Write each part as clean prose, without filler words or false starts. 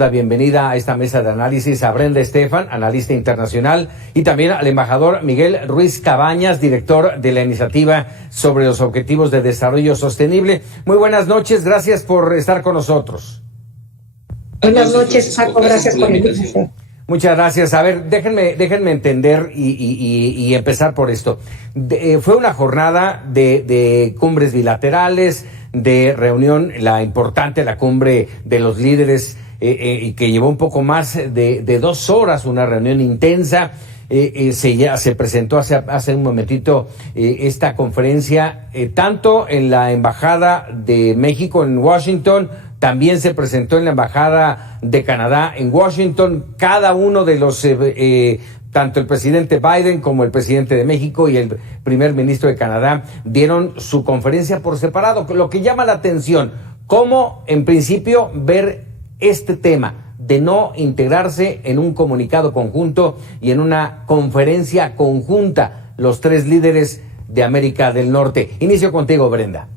La bienvenida a esta mesa de análisis a Brenda Estefan, analista internacional, y también al embajador Miguel Ruiz Cabañas, director de la iniciativa sobre los Objetivos de Desarrollo Sostenible. Muy buenas noches, gracias por estar con nosotros. Buenas noches, Paco, gracias por la invitación. Muchas gracias. A ver, déjenme entender y empezar por esto. Fue una jornada de cumbres bilaterales, de reunión, la cumbre de los líderes, que llevó un poco más de 2 horas, una reunión intensa. Se presentó hace un momentito esta conferencia, tanto en la Embajada de México en Washington, también se presentó en la Embajada de Canadá en Washington. Cada uno de los, tanto el presidente Biden como el presidente de México y el primer ministro de Canadá dieron su conferencia por separado. Lo que llama la atención, cómo en principio ver este tema de no integrarse en un comunicado conjunto y en una conferencia conjunta los 3 líderes de América del Norte. Inicio contigo, Brenda.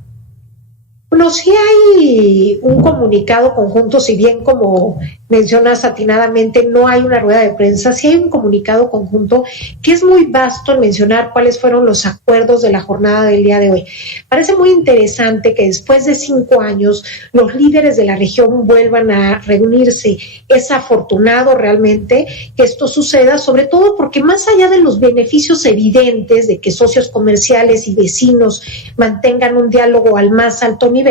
Bueno, sí hay un comunicado conjunto, si bien como mencionas atinadamente no hay una rueda de prensa, sí hay un comunicado conjunto que es muy vasto en mencionar cuáles fueron los acuerdos de la jornada del día de hoy. Parece muy interesante que después de 5 años los líderes de la región vuelvan a reunirse. Es afortunado realmente que esto suceda, sobre todo porque más allá de los beneficios evidentes de que socios comerciales y vecinos mantengan un diálogo al más alto nivel,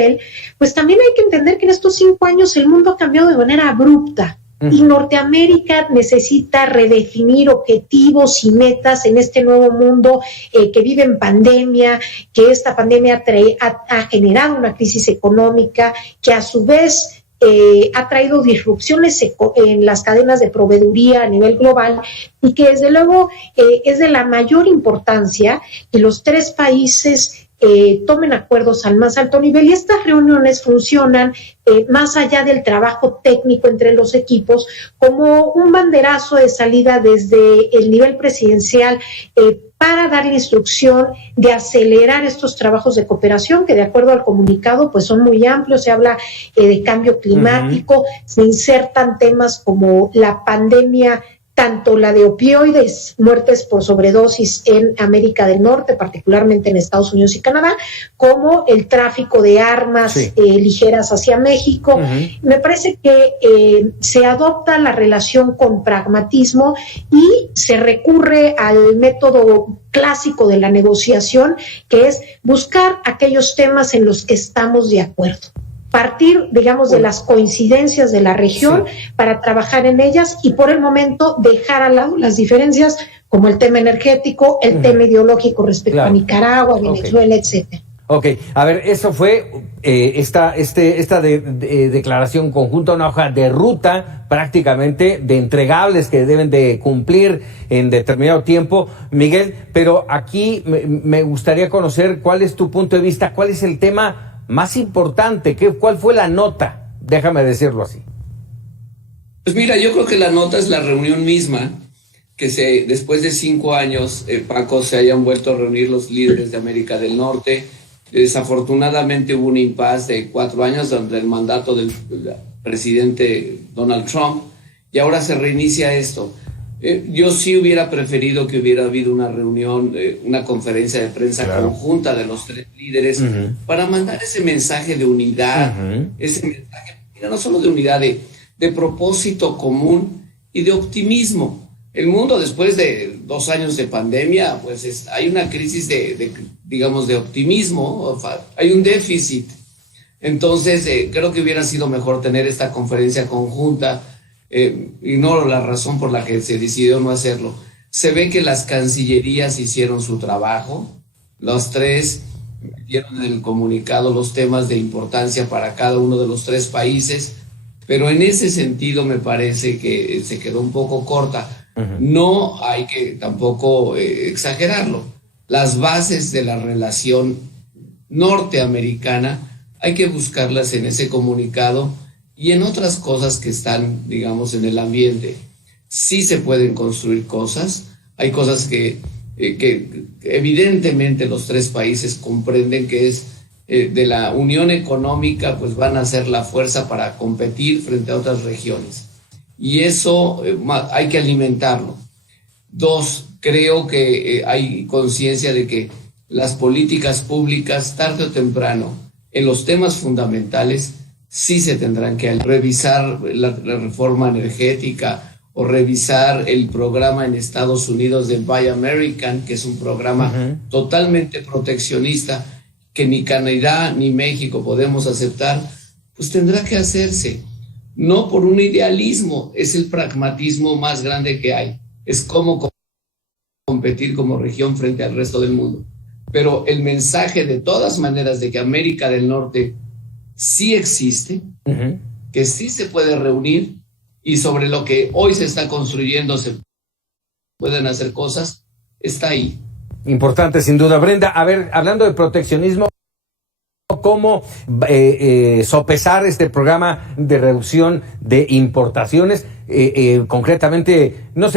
pues también hay que entender que en estos 5 años el mundo ha cambiado de manera abrupta y Norteamérica necesita redefinir objetivos y metas en este nuevo mundo que vive en pandemia, que esta pandemia ha generado una crisis económica que a su vez ha traído disrupciones en las cadenas de proveeduría a nivel global y que desde luego es de la mayor importancia que los 3 países tomen acuerdos al más alto nivel, y estas reuniones funcionan más allá del trabajo técnico entre los equipos como un banderazo de salida desde el nivel presidencial para dar la instrucción de acelerar estos trabajos de cooperación que de acuerdo al comunicado pues son muy amplios. Se habla de cambio climático, se insertan temas como la pandemia, tanto la de opioides, muertes por sobredosis en América del Norte, particularmente en Estados Unidos y Canadá, como el tráfico de armas ligeras hacia México. Me parece que se adopta la relación con pragmatismo y se recurre al método clásico de la negociación, que es buscar aquellos temas en los que estamos de acuerdo. Partir, digamos, de las coincidencias de la región para trabajar en ellas y por el momento dejar al lado las diferencias como el tema energético, el tema ideológico respecto a Nicaragua, Venezuela, etcétera. A ver, eso fue esta declaración conjunta, una hoja de ruta prácticamente de entregables que deben de cumplir en determinado tiempo, Miguel, pero aquí me gustaría conocer cuál es tu punto de vista, cuál es el tema más importante, ¿cuál fue la nota? Déjame decirlo así. Pues mira, yo creo que la nota es la reunión misma, que después de 5 años, Paco, se hayan vuelto a reunir los líderes de América del Norte. Desafortunadamente hubo un impasse de 4 años durante el mandato del presidente Donald Trump, y ahora se reinicia esto. Yo sí hubiera preferido que hubiera habido una reunión, una conferencia de prensa conjunta de los 3 líderes para mandar ese mensaje de unidad, ese mensaje, no solo de unidad, de propósito común y de optimismo. El mundo después de 2 años de pandemia, pues hay una crisis digamos, de optimismo, hay un déficit. Entonces, creo que hubiera sido mejor tener esta conferencia conjunta. Ignoro la razón por la que se decidió no hacerlo. Se ve que las cancillerías hicieron su trabajo, los 3 metieron en el comunicado los temas de importancia para cada uno de los 3 países, pero en ese sentido me parece que se quedó un poco corta. No hay que tampoco exagerarlo. Las bases de la relación norteamericana hay que buscarlas en ese comunicado y en otras cosas que están, digamos, en el ambiente. Sí se pueden construir cosas, hay cosas que evidentemente los 3 países comprenden que es de la unión económica, pues van a ser la fuerza para competir frente a otras regiones. Y eso hay que alimentarlo. 2, creo que hay conciencia de que las políticas públicas, tarde o temprano, en los temas fundamentales, sí se tendrán que revisar la reforma energética o revisar el programa en Estados Unidos del Buy American, que es un programa totalmente proteccionista que ni Canadá ni México podemos aceptar, pues tendrá que hacerse. No por un idealismo, es el pragmatismo más grande que hay. Es cómo competir como región frente al resto del mundo. Pero el mensaje de todas maneras de que América del Norte sí existe, que sí se puede reunir y sobre lo que hoy se está construyendo se pueden hacer cosas, está ahí. Importante, sin duda. Brenda, a ver, hablando de proteccionismo, ¿cómo sopesar este programa de reducción de importaciones? Concretamente, no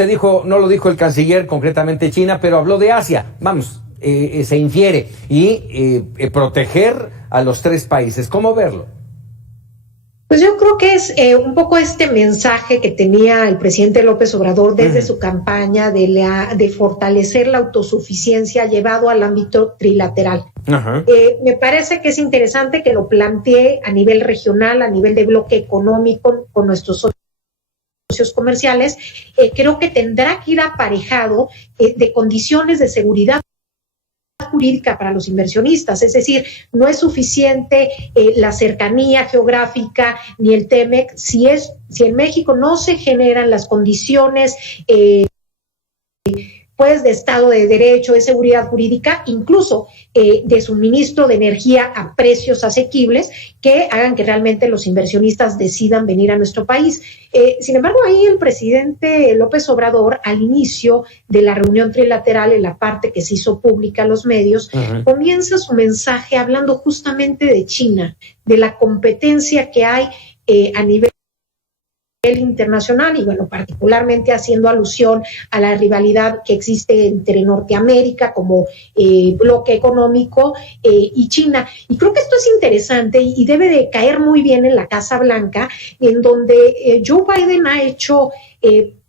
lo dijo el canciller, concretamente China, pero habló de Asia. Vamos, se infiere. Y proteger a los 3 países. ¿Cómo verlo? Pues yo creo que es un poco este mensaje que tenía el presidente López Obrador desde su campaña de fortalecer la autosuficiencia llevado al ámbito trilateral. Me parece que es interesante que lo plantee a nivel regional, a nivel de bloque económico con nuestros socios comerciales. Creo que tendrá que ir aparejado de condiciones de seguridad jurídica para los inversionistas, es decir, no es suficiente la cercanía geográfica ni el TEMEC si en México no se generan las condiciones pues de Estado de Derecho, de seguridad jurídica, incluso de suministro de energía a precios asequibles que hagan que realmente los inversionistas decidan venir a nuestro país. Sin embargo, ahí el presidente López Obrador, al inicio de la reunión trilateral, en la parte que se hizo pública a los medios, comienza su mensaje hablando justamente de China, de la competencia que hay a nivel internacional y bueno, particularmente haciendo alusión a la rivalidad que existe entre Norteamérica como bloque económico y China. Y creo que esto es interesante y debe de caer muy bien en la Casa Blanca, en donde Joe Biden ha hecho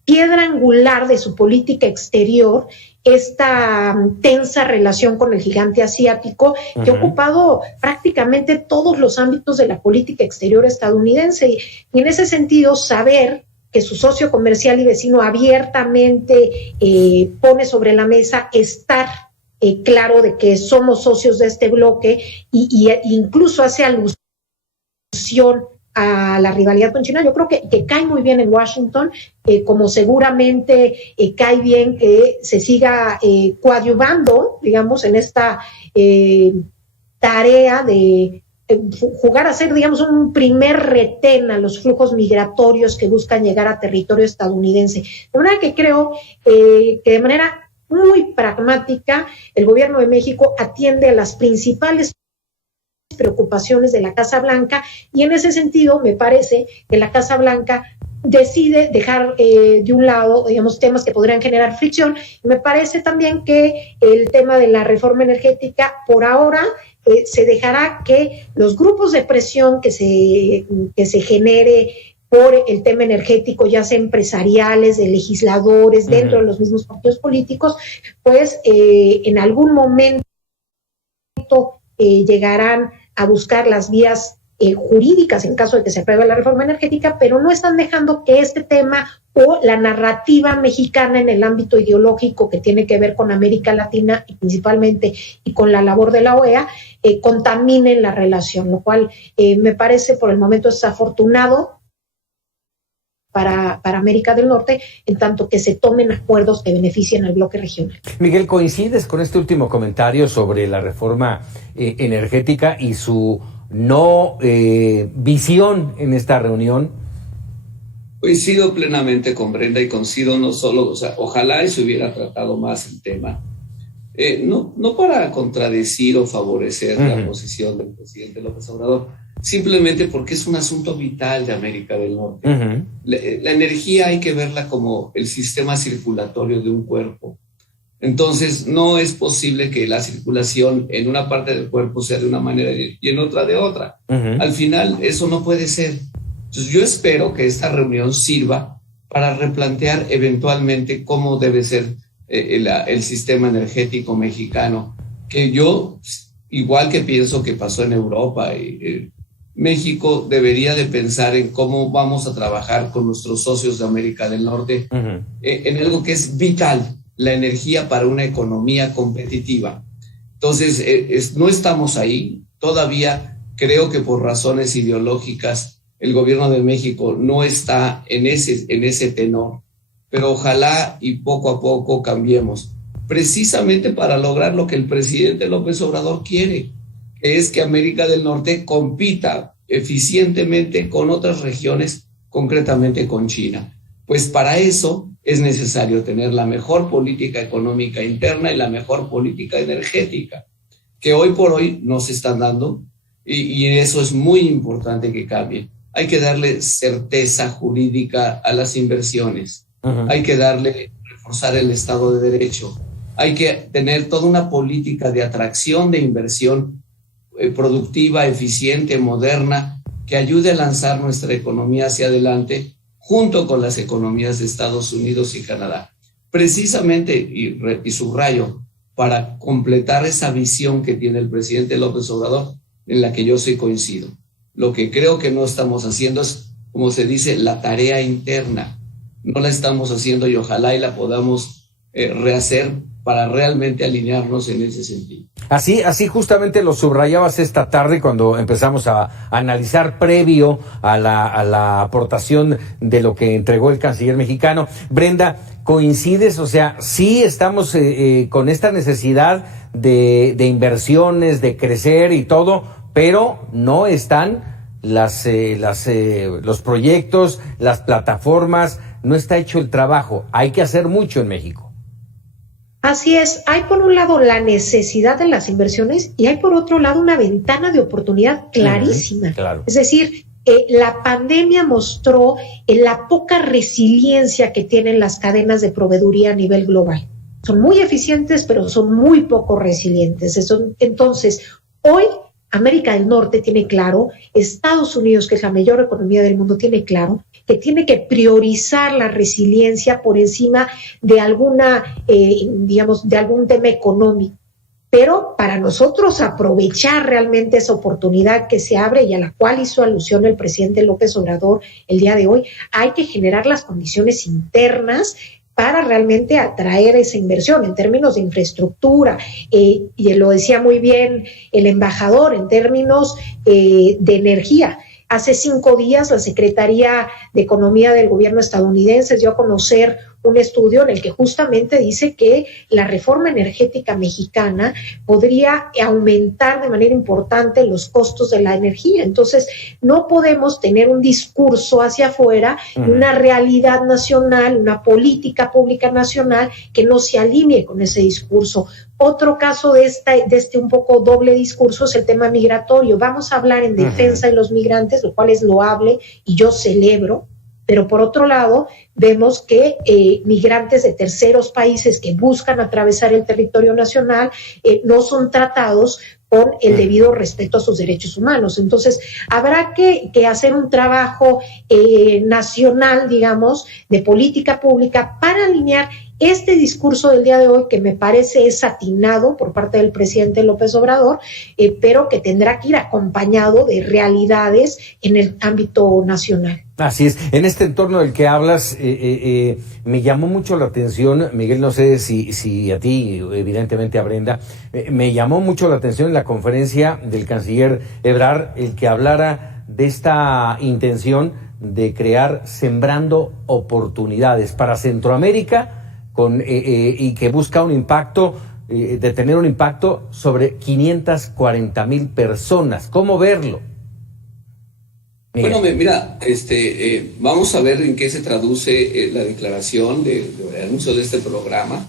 piedra angular de su política exterior esta tensa relación con el gigante asiático que ha ocupado prácticamente todos los ámbitos de la política exterior estadounidense. Y en ese sentido, saber que su socio comercial y vecino abiertamente pone sobre la mesa estar claro de que somos socios de este bloque y incluso hace alusión a la rivalidad con China, yo creo que cae muy bien en Washington, como seguramente cae bien que se siga coadyuvando, digamos, en esta tarea de jugar a ser, digamos, un primer retén a los flujos migratorios que buscan llegar a territorio estadounidense. De manera que creo que de manera muy pragmática el gobierno de México atiende a las principales preocupaciones de la Casa Blanca y en ese sentido me parece que la Casa Blanca decide dejar de un lado, digamos, temas que podrían generar fricción. Me parece también que el tema de la reforma energética por ahora se dejará que los grupos de presión que se genere por el tema energético, ya sea empresariales, de legisladores, dentro de los mismos partidos políticos, pues en algún momento llegarán a buscar las vías jurídicas en caso de que se apruebe la reforma energética, pero no están dejando que este tema o la narrativa mexicana en el ámbito ideológico que tiene que ver con América Latina y principalmente y con la labor de la OEA contaminen la relación, lo cual me parece por el momento desafortunado para América del Norte, en tanto que se tomen acuerdos que beneficien al bloque regional. Miguel, ¿coincides con este último comentario sobre la reforma energética y su no visión en esta reunión? Coincido plenamente con Brenda y coincido no solo, ojalá y se hubiera tratado más el tema, no para contradecir o favorecer la posición del presidente López Obrador, simplemente porque es un asunto vital de América del Norte. La energía hay que verla como el sistema circulatorio de un cuerpo. Entonces, no es posible que la circulación en una parte del cuerpo sea de una manera y en otra de otra. Al final, eso no puede ser. Entonces, yo espero que esta reunión sirva para replantear eventualmente cómo debe ser el sistema energético mexicano, que yo, igual que pienso que pasó en Europa, México debería de pensar en cómo vamos a trabajar con nuestros socios de América del Norte en algo que es vital, la energía para una economía competitiva. Entonces, no estamos ahí. Todavía creo que por razones ideológicas el gobierno de México no está en ese tenor, pero ojalá y poco a poco cambiemos, precisamente para lograr lo que el presidente López Obrador quiere, que es que América del Norte compita eficientemente con otras regiones, concretamente con China. Pues para eso es necesario tener la mejor política económica interna y la mejor política energética, que hoy por hoy no se están dando, y eso es muy importante que cambie. Hay que darle certeza jurídica a las inversiones, hay que reforzar el Estado de Derecho, hay que tener toda una política de atracción de inversión productiva, eficiente, moderna, que ayude a lanzar nuestra economía hacia adelante, junto con las economías de Estados Unidos y Canadá. Precisamente, y subrayo, para completar esa visión que tiene el presidente López Obrador, en la que yo sí coincido. Lo que creo que no estamos haciendo es, como se dice, la tarea interna. No la estamos haciendo y ojalá y la podamos rehacer para realmente alinearnos en ese sentido. Así justamente lo subrayabas esta tarde cuando empezamos a analizar previo a la aportación de lo que entregó el canciller mexicano. Brenda, ¿coincides? O sea, sí estamos con esta necesidad de inversiones, de crecer y todo, pero no están los proyectos, las plataformas, no está hecho el trabajo. Hay que hacer mucho en México. Así es, hay por un lado la necesidad de las inversiones y hay por otro lado una ventana de oportunidad clarísima. Claro. Es decir, la pandemia mostró la poca resiliencia que tienen las cadenas de proveeduría a nivel global. Son muy eficientes, pero son muy poco resilientes. Entonces, hoy América del Norte tiene claro, Estados Unidos, que es la mayor economía del mundo, tiene claro que tiene que priorizar la resiliencia por encima de de algún tema económico. Pero para nosotros aprovechar realmente esa oportunidad que se abre y a la cual hizo alusión el presidente López Obrador el día de hoy, hay que generar las condiciones internas para realmente atraer esa inversión en términos de infraestructura, y lo decía muy bien el embajador, en términos de energía. Hace 5 días la Secretaría de Economía del gobierno estadounidense dio a conocer un estudio en el que justamente dice que la reforma energética mexicana podría aumentar de manera importante los costos de la energía. Entonces, no podemos tener un discurso hacia afuera, una realidad nacional, una política pública nacional que no se alinee con ese discurso. Otro caso de este un poco doble discurso es el tema migratorio. Vamos a hablar en defensa de los migrantes, lo cual es loable y yo celebro, pero por otro lado vemos que migrantes de terceros países que buscan atravesar el territorio nacional no son tratados con el debido respeto a sus derechos humanos. Entonces, habrá que hacer un trabajo nacional, digamos, de política pública para alinear este discurso del día de hoy, que me parece es atinado por parte del presidente López Obrador, pero que tendrá que ir acompañado de realidades en el ámbito nacional. Así es. En este entorno del que hablas, me llamó mucho la atención, Miguel, no sé si a ti, evidentemente a Brenda, me llamó mucho la atención en la conferencia del canciller Ebrard el que hablara de esta intención de crear Sembrando Oportunidades para Centroamérica, y que busca un impacto, de tener un impacto sobre 540,000 personas. ¿Cómo verlo? Bueno, mira, vamos a ver en qué se traduce la declaración de anuncio de este programa.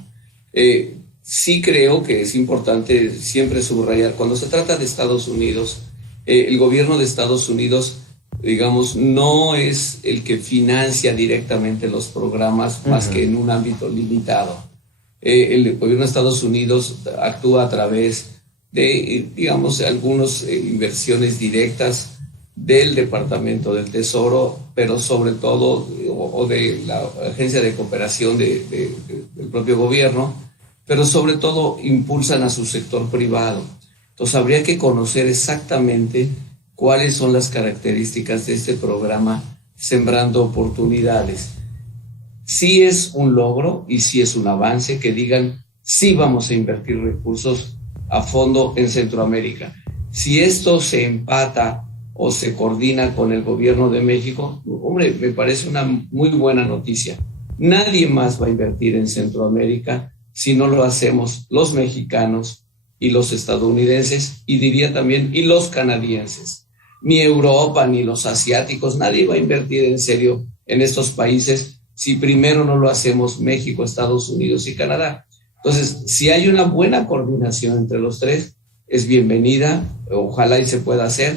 Sí creo que es importante siempre subrayar, cuando se trata de Estados Unidos, el gobierno de Estados Unidos, digamos, no es el que financia directamente los programas más que en un ámbito limitado. El gobierno de Estados Unidos actúa a través de, digamos, algunas inversiones directas del Departamento del Tesoro, pero sobre todo, o de la Agencia de Cooperación del propio gobierno, pero sobre todo impulsan a su sector privado. Entonces habría que conocer exactamente cuáles son las características de este programa Sembrando Oportunidades. Sí es un logro y sí es un avance que digan, sí vamos a invertir recursos a fondo en Centroamérica. Si esto se empata o se coordina con el gobierno de México, hombre, me parece una muy buena noticia. Nadie más va a invertir en Centroamérica si no lo hacemos los mexicanos y los estadounidenses, y diría también, y los canadienses. Ni Europa, ni los asiáticos, nadie va a invertir en serio en estos países si primero no lo hacemos México, Estados Unidos y Canadá. Entonces, si hay una buena coordinación entre los tres, es bienvenida, ojalá y se pueda hacer.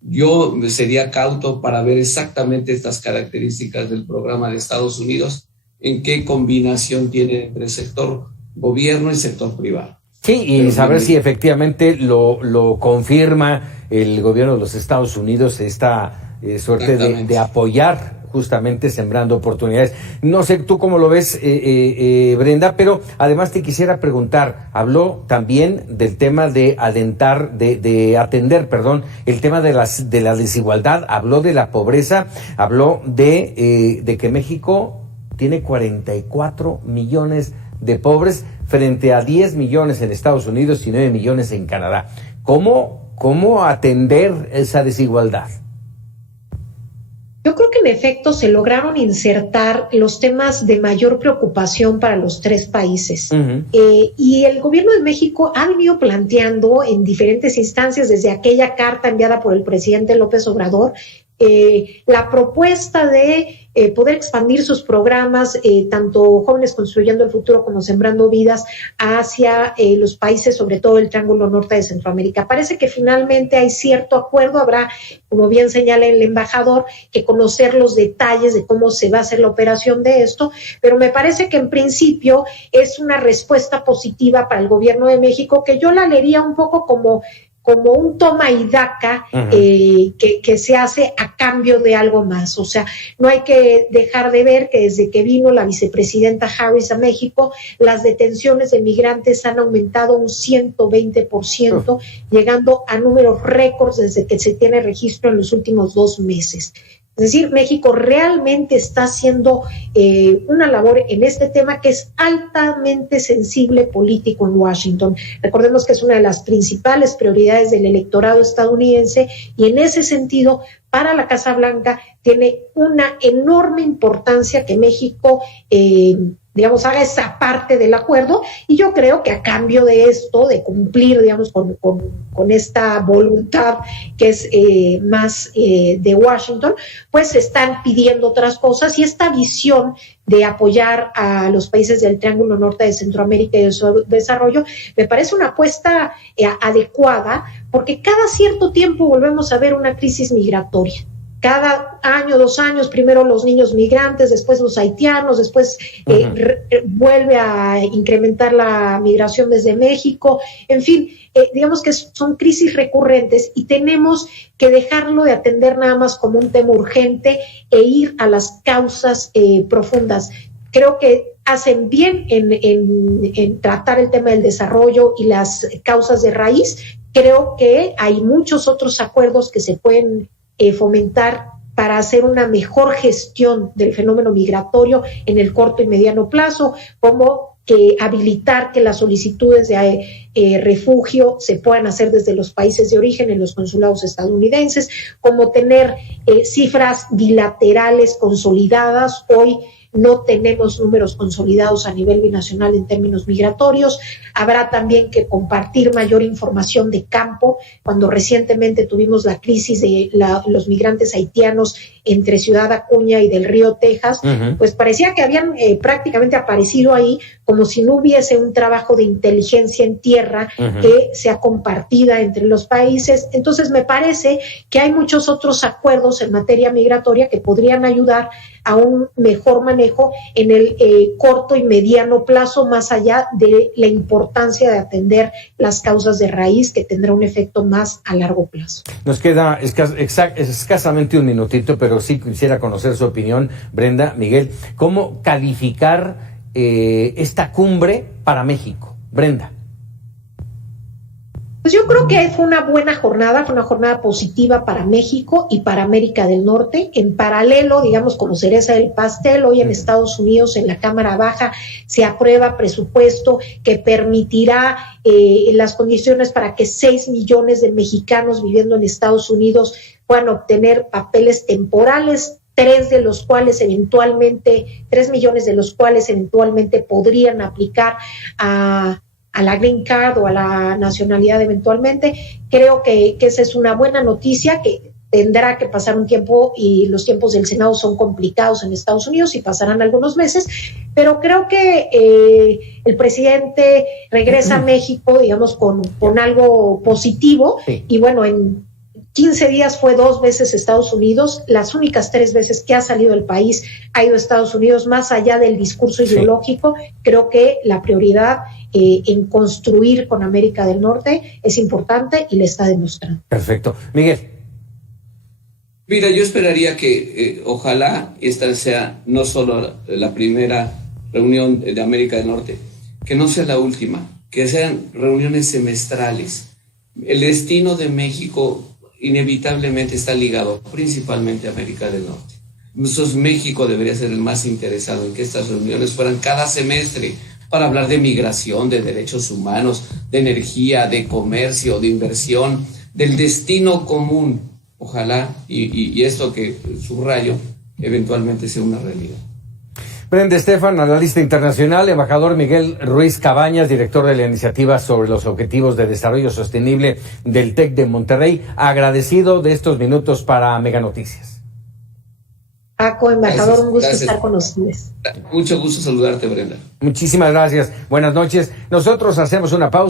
Yo sería cauto para ver exactamente estas características del programa de Estados Unidos, en qué combinación tiene entre sector gobierno y sector privado. Sí, y pero saber si efectivamente lo confirma el gobierno de los Estados Unidos, esta suerte de apoyar justamente Sembrando Oportunidades. No sé tú cómo lo ves, Brenda, pero además te quisiera preguntar, habló también del tema de atender el tema de la desigualdad, habló de la pobreza, habló de que México tiene 44 millones de pobres frente a 10 millones en Estados Unidos y 9 millones en Canadá. ¿Cómo atender esa desigualdad? Yo creo que en efecto se lograron insertar los temas de mayor preocupación para los tres países. Uh-huh. Y el gobierno de México ha venido planteando en diferentes instancias, desde aquella carta enviada por el presidente López Obrador, la propuesta de poder expandir sus programas, tanto Jóvenes Construyendo el Futuro como Sembrando Vidas, hacia los países, sobre todo el Triángulo Norte de Centroamérica. Parece que finalmente hay cierto acuerdo, habrá, como bien señala el embajador, que conocer los detalles de cómo se va a hacer la operación de esto, pero me parece que en principio es una respuesta positiva para el gobierno de México, que yo la leería un poco como un toma y daca que se hace a cambio de algo más. O sea, no hay que dejar de ver que desde que vino la vicepresidenta Harris a México, las detenciones de migrantes han aumentado un 120%, llegando a números récords desde que se tiene registro en los últimos 2 meses. Es decir, México realmente está haciendo una labor en este tema que es altamente sensible político en Washington. Recordemos que es una de las principales prioridades del electorado estadounidense y en ese sentido, para la Casa Blanca, tiene una enorme importancia que México haga esa parte del acuerdo, y yo creo que a cambio de esto, de cumplir, con esta voluntad que es más de Washington, pues se están pidiendo otras cosas, y esta visión de apoyar a los países del Triángulo Norte de Centroamérica y de su desarrollo, me parece una apuesta adecuada, porque cada cierto tiempo volvemos a ver una crisis migratoria. Cada año, 2 años, primero los niños migrantes, después los haitianos, después vuelve a incrementar la migración desde México. En fin, digamos que son crisis recurrentes y tenemos que dejarlo de atender nada más como un tema urgente e ir a las causas profundas. Creo que hacen bien en tratar el tema del desarrollo y las causas de raíz. Creo que hay muchos otros acuerdos que se pueden fomentar para hacer una mejor gestión del fenómeno migratorio en el corto y mediano plazo, como habilitar que las solicitudes de refugio se puedan hacer desde los países de origen en los consulados estadounidenses, como tener cifras bilaterales consolidadas. Hoy no tenemos números consolidados a nivel binacional en términos migratorios. Habrá también que compartir mayor información de campo. Cuando recientemente tuvimos la crisis de los migrantes haitianos entre Ciudad Acuña y del Río Texas, pues parecía que habían prácticamente aparecido ahí como si no hubiese un trabajo de inteligencia en tierra que sea compartida entre los países. Entonces me parece que hay muchos otros acuerdos en materia migratoria que podrían ayudar a un mejor manejo en el corto y mediano plazo, más allá de la importancia de atender las causas de raíz, que tendrá un efecto más a largo plazo. Nos queda escasamente un minutito, pero sí quisiera conocer su opinión, Brenda, Miguel. ¿Cómo calificar esta cumbre para México? Brenda. Pues yo creo que fue una buena jornada, fue una jornada positiva para México y para América del Norte. En paralelo, digamos, como cereza del pastel, hoy en Estados Unidos, en la Cámara Baja, se aprueba presupuesto que permitirá las condiciones para que 6 millones de mexicanos viviendo en Estados Unidos puedan obtener papeles temporales, 3 millones de los cuales eventualmente podrían aplicar a la Green Card o a la nacionalidad eventualmente. Creo que esa es una buena noticia, que tendrá que pasar un tiempo y los tiempos del Senado son complicados en Estados Unidos y pasarán algunos meses, pero creo que el presidente regresa a México, digamos, con algo positivo. Sí. Y bueno, en 15 días fue 2 veces a Estados Unidos, las únicas 3 veces que ha salido del país ha ido a Estados Unidos, más allá del discurso ideológico. Sí. Creo que la prioridad en construir con América del Norte es importante y le está demostrando. Perfecto. Miguel. Mira, yo esperaría que ojalá esta sea no solo la primera reunión de América del Norte, que no sea la última, que sean reuniones semestrales. El destino de México inevitablemente está ligado principalmente a América del Norte. Entonces México debería ser el más interesado en que estas reuniones fueran cada semestre para hablar de migración, de derechos humanos, de energía, de comercio, de inversión, del destino común. Ojalá, y esto que subrayo, eventualmente sea una realidad. Brenda Estefan, analista internacional, embajador Miguel Ruiz Cabañas, director de la iniciativa sobre los objetivos de desarrollo sostenible del TEC de Monterrey, agradecido de estos minutos para Mega Noticias. Paco, embajador, gracias, un gusto estar con ustedes. Mucho gusto saludarte, Brenda. Muchísimas gracias. Buenas noches. Nosotros hacemos una pausa.